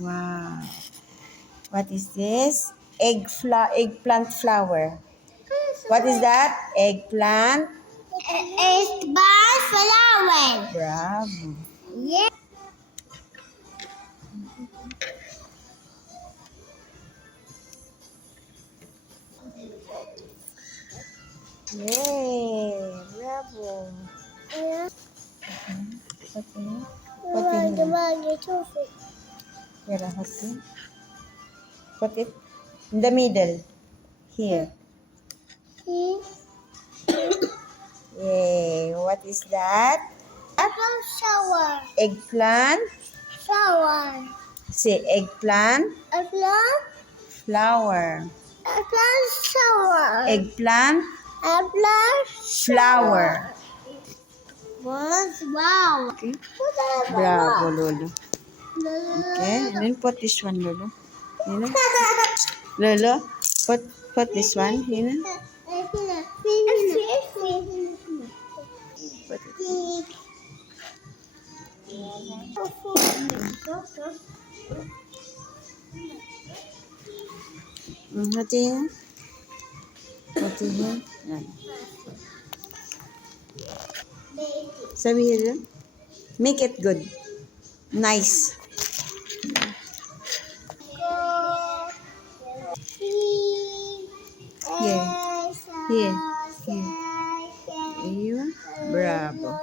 Wow. What is this? Eggplant flower. What is that? Eggplant. Eggplant flower. Bravo. Yeah. Yay. Bravo. Yeah. Put in. Put in here. Here, put it in the middle. Here. Yay. What is that? Eggplant shower. Eggplant. Shower. Say eggplant Eggplant. flower. Eggplant shower. Eggplant Eggplant flower. Wow. Okay. Bravo, Lolo. Okay, and then put this one, Lolo. You know? Lolo, put this one, you know? Put it. Hati yan. Hati yan. Yan. Sabihin lang. Make it good. Nice. Here. Here. Here. Ayun. Bravo.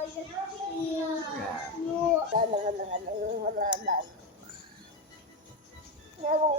Bravo.